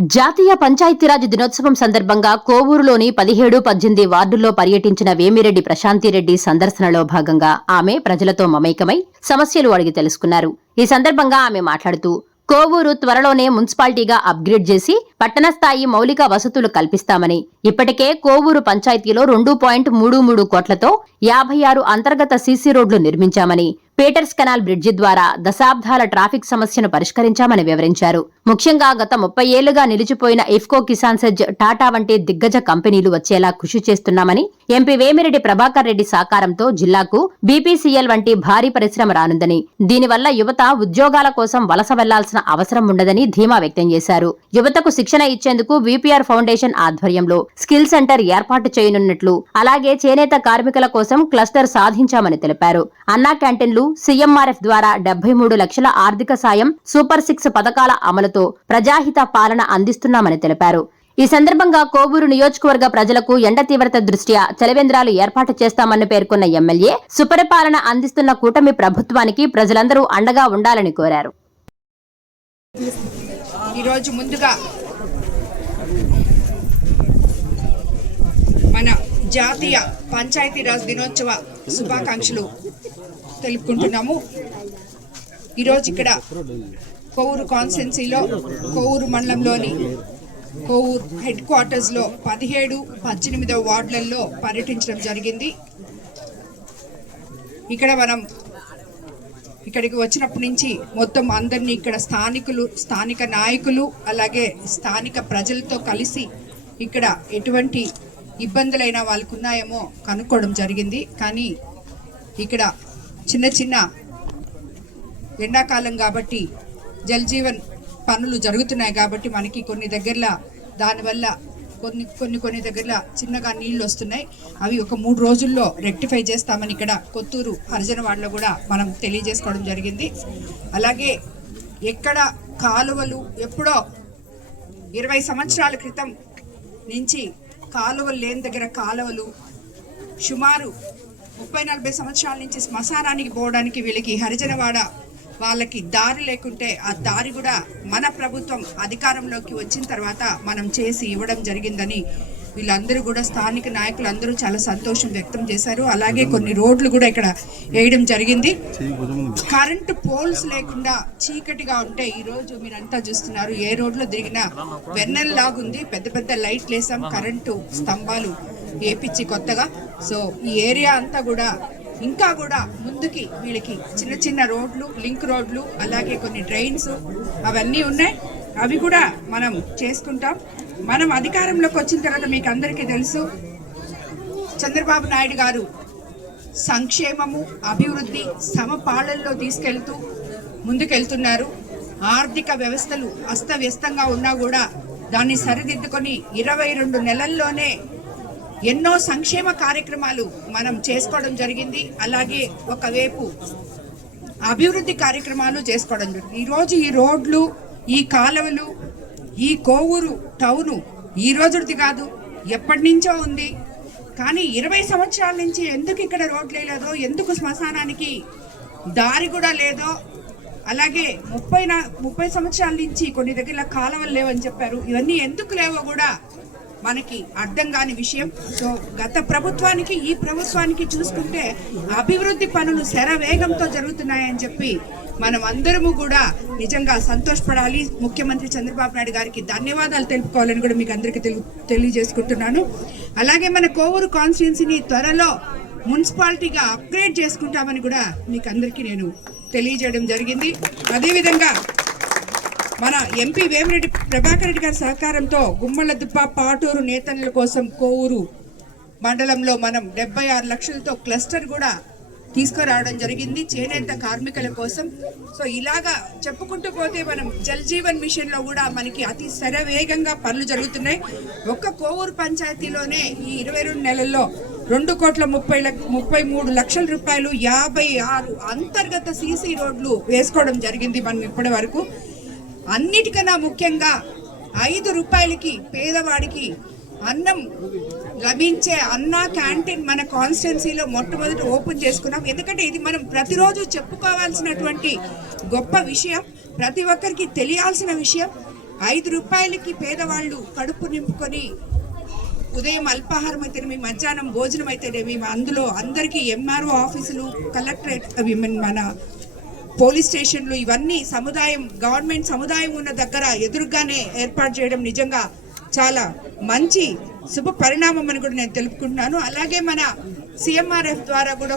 జాతీయ పంచాయతీరాజ్ దినోత్సవం సందర్భంగా కోవూరులోని 17-18 వార్డుల్లో పర్యటించిన వేమిరెడ్డి ప్రశాంతిరెడ్డి సందర్శనలో భాగంగా ఆమె ప్రజలతో మమేకమై సమస్యలు అడిగి తెలుసుకున్నారు. ఈ సందర్భంగా ఆమె మాట్లాడుతూ కోవూరు త్వరలోనే మున్సిపాలిటీగా అప్గ్రేడ్ చేసి పట్టణ స్థాయి మౌలిక వసతులు కల్పిస్తామని, ఇప్పటికే కోవూరు పంచాయతీలో 2.33 కోట్లతో 56 అంతర్గత సీసీ రోడ్లు నిర్మించామని, పీటర్స్ కెనాల్ బ్రిడ్జి ద్వారా దశాబ్దాల ట్రాఫిక్ సమస్యను పరిష్కరించామని వివరించారు. ముఖ్యంగా గత 30 ఏళ్లుగా నిలిచిపోయిన ఇఫ్కో, కిసాన్ సెజ్, టాటా వంటి దిగ్గజ కంపెనీలు వచ్చేలా కృషి చేస్తున్నామని, ఎంపీ వేమిరెడ్డి ప్రభాకర్ రెడ్డి సహకారంతో జిల్లాకు బీపీసీఎల్ వంటి భారీ పరిశ్రమ రానుందని, దీనివల్ల యువత ఉద్యోగాల కోసం వలస వెళ్లాల్సిన అవసరం ఉండదని ధీమా వ్యక్తం చేశారు. యువతకు శిక్షణ ఇచ్చేందుకు వీపీఆర్ ఫౌండేషన్ ఆధ్వర్యంలో స్కిల్ సెంటర్ ఏర్పాటు చేయనున్నట్లు, అలాగే చేనేత కార్మికుల కోసం క్లస్టర్ సాధించామని తెలిపారు. అన్నా క్యాంటీన్లు, సీఎంఆర్ఎఫ్ ద్వారా 73 లక్షల ఆర్థిక సాయం, సూపర్ 6 పథకాల అమలుతో ప్రజాహిత పాలన అందిస్తున్నామని తెలిపారు. ఈ సందర్భంగా కోవూరు నియోజకవర్గ ప్రజలకు ఎండ తీవ్రత దృష్ట్యా చలివేంద్రాలు ఏర్పాటు చేస్తామని పేర్కొన్న ఎమ్మెల్యే, సుపరిపాలన అందిస్తున్న కూటమి ప్రభుత్వానికి ప్రజలందరూ అండగా ఉండాలని కోరారు. ఈరోజు ముందుగా మన జాతీయ పంచాయతీరాజ్ దినోత్సవ శుభాకాంక్షలు తెలుపుకుంటున్నాము. ఈరోజు ఇక్కడ కోవూరు కాన్స్టిట్యున్సీలో కోవూరు మండలంలోని కోవూరు హెడ్ క్వార్టర్స్లో 17-18 వార్డులలో పర్యటించడం జరిగింది. ఇక్కడ మనం ఇక్కడికి వచ్చినప్పటి నుంచి మొత్తం అందరినీ ఇక్కడ స్థానిక నాయకులు అలాగే స్థానిక ప్రజలతో కలిసి ఇక్కడ ఎటువంటి ఇబ్బందులైనా వాళ్ళకు ఉన్నాయేమో కనుక్కోవడం జరిగింది. కానీ ఇక్కడ చిన్న ఎండాకాలం కాబట్టి జల్ జీవన్ పనులు జరుగుతున్నాయి కాబట్టి మనకి కొన్ని దగ్గరలో దానివల్ల కొన్ని దగ్గరలో చిన్నగా నీళ్లు వస్తున్నాయి. అవి ఒక 3 రోజుల్లో రెక్టిఫై చేస్తామని ఇక్కడ కొత్తూరు హరిజనవాడలో కూడా మనం తెలియజేసుకోవడం జరిగింది. అలాగే ఎక్కడ కాలువలు ఎప్పుడో 20 సంవత్సరాల క్రితం నుంచి కాలువలు లేని దగ్గర కాలువలు, సుమారు 30-40 సంవత్సరాల నుంచి శ్మశానానికి పోవడానికి వీళ్ళకి హరిజనవాడ వాళ్ళకి దారి లేకుంటే ఆ దారి కూడా మన ప్రభుత్వం అధికారంలోకి వచ్చిన తర్వాత మనం చేసి ఇవ్వడం జరిగిందని వీళ్ళందరూ కూడా స్థానిక నాయకులు అందరూ చాలా సంతోషం వ్యక్తం చేశారు. అలాగే కొన్ని రోడ్లు కూడా ఇక్కడ వేయడం జరిగింది. కరెంటు పోల్స్ లేకుండా చీకటిగా ఉంటే ఈరోజు మీరంతా చూస్తున్నారు, ఏ రోడ్లో తిరిగినా వెన్నెల్లాగుంది. పెద్ద లైట్లు వేసాం, కరెంటు స్తంభాలు వేపించి కొత్తగా. సో ఈ ఏరియా అంతా కూడా ఇంకా కూడా ముందుకి వీళ్ళకి చిన్న రోడ్లు, లింక్ రోడ్లు, అలాగే కొన్ని డ్రైన్స్ అవన్నీ ఉన్నాయి. అవి కూడా మనం చేసుకుంటాం. మనం అధికారంలోకి వచ్చిన తర్వాత మీకు అందరికీ తెలుసు, చంద్రబాబు నాయుడు గారు సంక్షేమము, అభివృద్ధి సమపాళల్లో తీసుకెళ్తూ ముందుకెళ్తున్నారు. ఆర్థిక వ్యవస్థలు అస్తవ్యస్తంగా ఉన్నా కూడా దాన్ని సరిదిద్దుకొని 22 నెలల్లోనే ఎన్నో సంక్షేమ కార్యక్రమాలు మనం చేసుకోవడం జరిగింది. అలాగే ఒకవైపు అభివృద్ధి కార్యక్రమాలు చేసుకోవడం జరిగింది. ఈరోజు ఈ రోడ్లు, ఈ కాలువలు, ఈ కోవూరు టౌను ఈ రోజుది కాదు, ఎప్పటి నుంచో ఉంది. కానీ 20 సంవత్సరాల నుంచి ఎందుకు ఇక్కడ రోడ్లు లేదో, ఎందుకు శ్మశానానికి దారి కూడా లేదో, అలాగే 30 సంవత్సరాల నుంచి కొన్ని దగ్గర కాలువలు లేవని చెప్పారు. ఇవన్నీ ఎందుకు లేవో కూడా మనకి అర్థం కాని విషయం. సో గత ప్రభుత్వానికి ఈ ప్రభుత్వానికి చూసుకుంటే అభివృద్ధి పనులు శరవేగంతో జరుగుతున్నాయని చెప్పి మనం అందరము కూడా నిజంగా సంతోషపడాలి. ముఖ్యమంత్రి చంద్రబాబు నాయుడు గారికి ధన్యవాదాలు తెలుపుకోవాలని కూడా మీకు అందరికీ తెలియజేసుకుంటున్నాను. అలాగే మన కోవూరు కాన్స్టిట్యున్సీని త్వరలో మున్సిపాలిటీగా అప్గ్రేడ్ చేసుకుంటామని కూడా మీకు అందరికీ నేను తెలియజేయడం జరిగింది. అదేవిధంగా మన ఎంపీ వేమిరెడ్డి ప్రభాకర్ రెడ్డి గారి సహకారంతో గుమ్మలదుప్ప, పాటూరు నేతన్నల కోసం కోవూరు మండలంలో మనం 76 లక్షలతో క్లస్టర్ కూడా తీసుకురావడం జరిగింది చేనేత కార్మికుల కోసం. సో ఇలాగా చెప్పుకుంటూ పోతే మనం జల్ జీవన్ మిషన్ లో కూడా మనకి అతి శరవేగంగా పనులు జరుగుతున్నాయి. ఒక్క కోవూరు పంచాయతీలోనే ఈ 22 నెలల్లో 2,33 లక్షల రూపాయలు 56 అంతర్గత సీసీ రోడ్లు వేసుకోవడం జరిగింది మనం ఇప్పటి వరకు. అన్నిటికన్నా ముఖ్యంగా 5 రూపాయలకి పేదవాడికి అన్నం లభించే అన్నా క్యాంటీన్ మన కాన్స్టిట్యున్సీలో మొట్టమొదటి ఓపెన్ చేసుకున్నాం. ఎందుకంటే ఇది మనం ప్రతిరోజు చెప్పుకోవాల్సినటువంటి గొప్ప విషయం, ప్రతి ఒక్కరికి తెలియాల్సిన విషయం. 5 రూపాయలకి పేదవాళ్ళు కడుపు నింపుకొని ఉదయం అల్పాహారం అయితేనేమి, మధ్యాహ్నం భోజనం అయితేనేమి, అందులో అందరికీ ఎంఆర్ఓ ఆఫీసులు, కలెక్టరేట్, మన పోలీస్ స్టేషన్లు ఇవన్నీ సముదాయం, గవర్నమెంట్ సముదాయం ఉన్న దగ్గర ఎదురుగానే ఏర్పాటు చేయడం నిజంగా చాలా మంచి శుభ పరిణామం అని కూడా నేను తెలుపుకుంటున్నాను. అలాగే మన సిఎంఆర్ఎఫ్ ద్వారా కూడా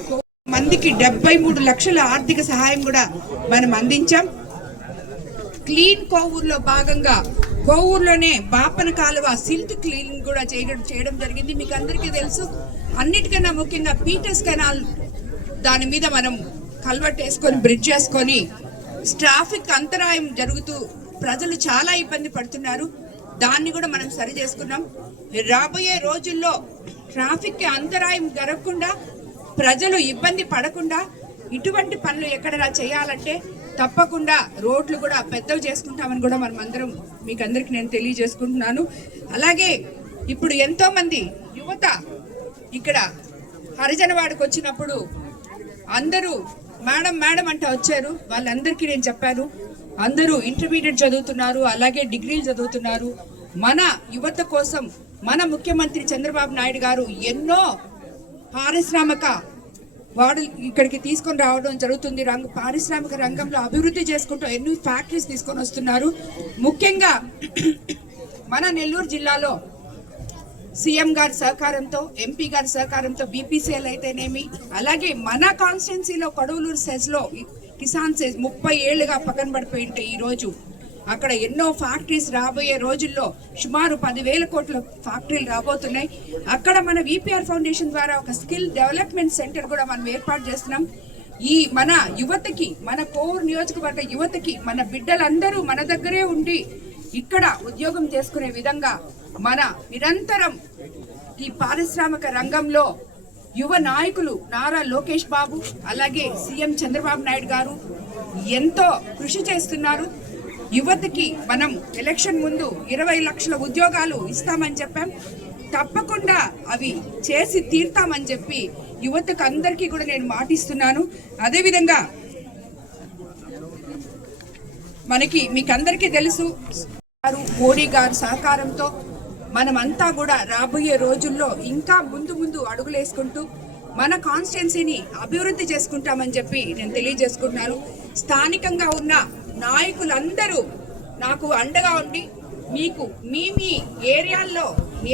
మందికి 73 లక్షల ఆర్థిక సహాయం కూడా మనం అందించాం. క్లీన్ కోవూరులో భాగంగా కోవూరులోనే బాపన కాలువ సిల్ట్ క్లీన్ కూడా చేయడం జరిగింది. మీకు అందరికీ తెలుసు. అన్నిటికన్నా ముఖ్యంగా పీటర్స్ కెనాల్ దాని మీద మనం కల్వర్ట్ వేసుకొని బ్రిడ్జ్ చేసుకొని ట్రాఫిక్ అంతరాయం జరుగుతూ ప్రజలు చాలా ఇబ్బంది పడుతున్నారు. దాన్ని కూడా మనం సరి చేసుకున్నాం. రాబోయే రోజుల్లో ట్రాఫిక్ అంతరాయం జరగకుండా, ప్రజలు ఇబ్బంది పడకుండా ఇటువంటి పనులు ఎక్కడైనా చేయాలంటే తప్పకుండా రోడ్లు కూడా పెద్దవి చేసుకుంటామని కూడా మనం అందరం మీకు అందరికి నేను తెలియజేసుకుంటున్నాను. అలాగే ఇప్పుడు ఎంతో మంది యువత ఇక్కడ హరిజనవాడకు వచ్చినప్పుడు అందరూ మేడం మేడం అంటే వచ్చారు. వాళ్ళందరికీ నేను చెప్పాను, అందరూ ఇంటర్మీడియట్ చదువుతున్నారు, అలాగే డిగ్రీలు చదువుతున్నారు. మన యువత కోసం మన ముఖ్యమంత్రి చంద్రబాబు నాయుడు గారు ఎన్నో పారిశ్రామిక వాడు ఇక్కడికి తీసుకొని రావడం జరుగుతుంది. పారిశ్రామిక రంగంలో అభివృద్ధి చేసుకుంటూ ఎన్నో ఫ్యాక్టరీస్ తీసుకొని వస్తున్నారు. ముఖ్యంగా మన నెల్లూరు జిల్లాలో సీఎం గారి సహకారంతో, ఎంపీ గారి సహకారంతో బీపీసీఎల్ అయితేనేమి, అలాగే మన కాన్స్టిట్యున్సీలో కొడవలూరు సెజ్లో కిసాన్ సెజ్ 30 ఏళ్లుగా పక్కన పడిపోయి ఉంటే ఈరోజు అక్కడ ఎన్నో ఫ్యాక్టరీస్ రాబోయే రోజుల్లో సుమారు 10,000 కోట్ల ఫ్యాక్టరీలు రాబోతున్నాయి. అక్కడ మన విపిఆర్ ఫౌండేషన్ ద్వారా ఒక స్కిల్ డెవలప్మెంట్ సెంటర్ కూడా మనం ఏర్పాటు చేస్తున్నాం. ఈ మన యువతకి, మన కోవూరు నియోజకవర్గ యువతకి, మన బిడ్డలందరూ మన దగ్గరే ఉండి ఇక్కడ ఉద్యోగం చేసుకునే విధంగా మన నిరంతరం ఈ పారిశ్రామిక రంగంలో యువ నాయకులు నారా లోకేష్ బాబు, అలాగే సీఎం చంద్రబాబు నాయుడు గారు ఎంతో కృషి చేస్తున్నారు. యువతకి మనం ఎలక్షన్ ముందు 20 లక్షల ఉద్యోగాలు ఇస్తామని చెప్పాం. తప్పకుండా అవి చేసి తీర్తామని చెప్పి యువతకు అందరికీ కూడా నేను మాటిస్తున్నాను. అదేవిధంగా మీకందరికీ తెలుసు, మోడీ గారి సహకారంతో మనమంతా కూడా రాబోయే రోజుల్లో ఇంకా ముందు అడుగులేసుకుంటూ మన కాన్స్టిట్యున్సీని అభివృద్ధి చేసుకుంటామని చెప్పి నేను తెలియజేసుకుంటున్నాను. స్థానికంగా ఉన్న నాయకులందరూ నాకు అండగా ఉండి మీకు మీ ఏరియాల్లో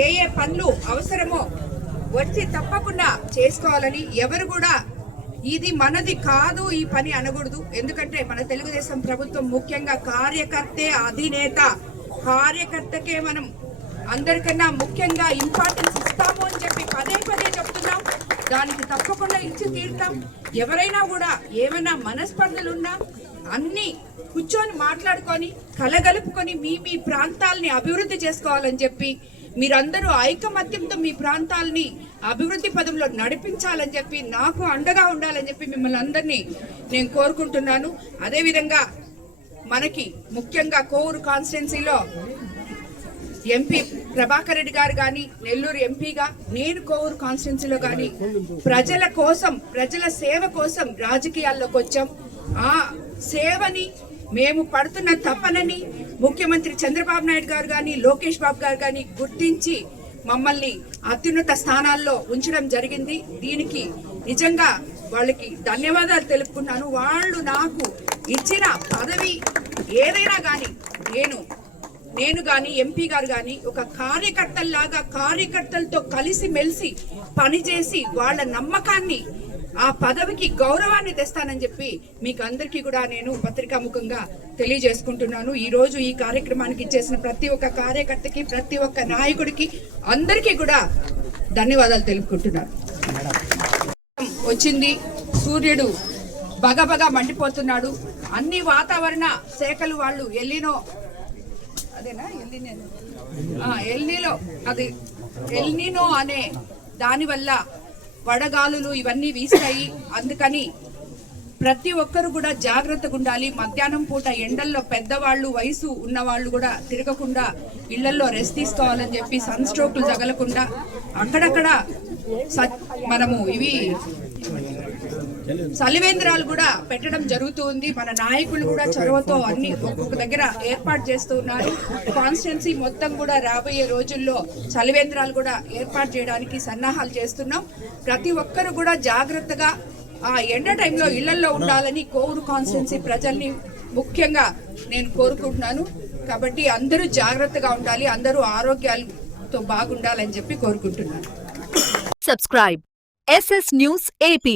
ఏ పనులు అవసరమో వచ్చి తప్పకుండా చేసుకోవాలని, ఎవరు కూడా ఇది మనది కాదు ఈ పని అనకూడదు. ఎందుకంటే మన తెలుగుదేశం ప్రభుత్వం ముఖ్యంగా కార్యకర్తే అధినేత, కార్యకర్తకే మనం అందరికన్నా ముఖ్యంగా ఇంపార్టెన్స్ ఇస్తాము అని చెప్పి పదే చెప్తున్నాం. దానికి తప్పకుండా ఇచ్చి తీరుతాం. ఎవరైనా కూడా ఏమైనా మనస్పర్ధలున్నా అన్ని కూర్చొని మాట్లాడుకొని కలగలుపుకొని మీ ప్రాంతాలని అభివృద్ధి చేసుకోవాలని చెప్పి మీరందరూ ఐకమత్యంతో మీ ప్రాంతాలని అభివృద్ధి పదంలో నడిపించాలని చెప్పి, నాకు అండగా ఉండాలని చెప్పి మిమ్మల్ని అందరినీ నేను కోరుకుంటున్నాను. అదేవిధంగా మనకి ముఖ్యంగా కోవూరు కాన్స్టిట్యున్సీలో ఎంపీ ప్రభాకర్ రెడ్డి గారు కానీ, నెల్లూరు ఎంపీగా నేను కోవూరు కాన్స్టిట్యున్సీలో కానీ ప్రజల కోసం, ప్రజల సేవ కోసం రాజకీయాల్లోకి వచ్చాం. ఆ సేవని మేము పడుతున్న తపనని ముఖ్యమంత్రి చంద్రబాబు నాయుడు గారు కానీ, లోకేష్ బాబు గారు కానీ గుర్తించి మమ్మల్ని అత్యున్నత స్థానాల్లో ఉంచడం జరిగింది. దీనికి నిజంగా వాళ్ళకి ధన్యవాదాలు తెలుపుకున్నాను. వాళ్ళు నాకు ఇచ్చిన పదవి ఏదైనా కానీ నేను కానీ, ఎంపీ గారు కానీ ఒక కార్యకర్తల్లాగా కార్యకర్తలతో కలిసి మెలిసి పనిచేసి వాళ్ళ నమ్మకాన్ని, ఆ పదవికి గౌరవాన్ని తెస్తానని చెప్పి మీకు అందరికీ కూడా నేను పత్రికాముఖంగా తెలియజేసుకుంటున్నాను. ఈ రోజు ఈ కార్యక్రమానికి ఇచ్చేసిన ప్రతి ఒక్క కార్యకర్తకి, ప్రతి ఒక్క నాయకుడికి అందరికీ కూడా ధన్యవాదాలు తెలుపుకుంటున్నాను. వచ్చింది, సూర్యుడు బగబగా మండిపోతున్నాడు. అన్ని వాతావరణ శాఖలు వాళ్ళు ఎల్నినో అనే దానివల్ల వడగాలులు ఇవన్నీ వీస్తాయి. అందుకని ప్రతి ఒక్కరు కూడా జాగ్రత్తగా ఉండాలి. మధ్యాహ్నం పూట ఎండల్లో పెద్దవాళ్ళు, వయసు ఉన్నవాళ్ళు కూడా తిరగకుండా ఇళ్లలో రెస్ట్ తీసుకోవాలని చెప్పి, సన్ స్ట్రోక్లు తగలకుండా అక్కడక్కడ మనము ఇవి చలివేంద్రాలు కూడా పెట్టడం జరుగుతుంది. మన నాయకులు కూడా చొరవతో అన్ని ఒక్కొక్క దగ్గర ఏర్పాటు చేస్తూ ఉన్నారు. కాన్స్టిట్యున్సీ మొత్తం కూడా రాబోయే రోజుల్లో చలివేంద్రాలు కూడా ఏర్పాటు చేయడానికి సన్నాహాలు చేస్తున్నాం. ప్రతి ఒక్కరు కూడా జాగ్రత్తగా ఆ ఎండ టైంలో ఇళ్లలో ఉండాలని కోవూరు కాన్స్టిట్యున్సీ ప్రజల్ని ముఖ్యంగా నేను కోరుకుంటున్నాను. కాబట్టి అందరూ జాగ్రత్తగా ఉండాలి, అందరూ ఆరోగ్యాలతో బాగుండాలని చెప్పి కోరుకుంటున్నాను. Subscribe SS News AP.